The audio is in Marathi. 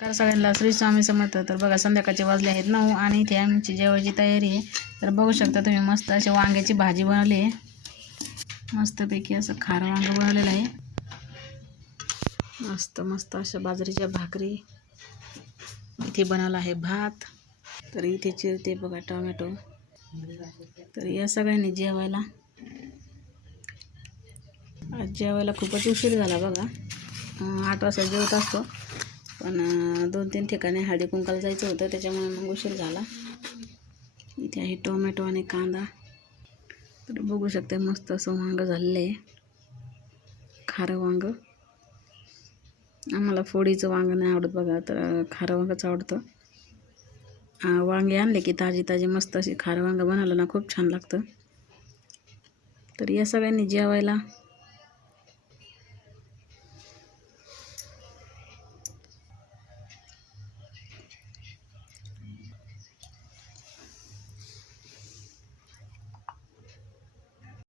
नमस्कार सगळ्यांना, श्री स्वामी समर्थ. तर बघा, संध्याकाळचे वाजले आहेत 9 आणि इथे आमची जेवायची तयारी आहे. तर बघू शकता तुम्ही, मस्त अशी वांग्याची भाजी बनवली आहे. मस्तपैकी असं खारं वांग बनवलेलं आहे. मस्त मस्त अशा बाजरीच्या भाकरी. इथे बनवला आहे भात. तर इथे चिरते बघा टोमॅटो. तर या सगळ्यांनी जेवायला. आज जेवायला खूपच उशीर झाला बघा. 8 वाजता जेवत असतो, पण 2-3 ठिकाणी हळदी कुंकाला जायचं होतं, त्याच्यामुळे मग उशीर झाला. इथे आहे टोमॅटो आणि कांदा. तर बघू शकते मस्त असं वांग झालेलं आहे, खारं वांग. आम्हाला फोडीचं वांग नाही आवडत बघा, तर खारं वांगच आवडतं. वांगे आणले की ताजी ताजी मस्त अशी खारं वांग बनवलं ना, खूप छान लागतं. तर या सगळ्यांनी जेवायला.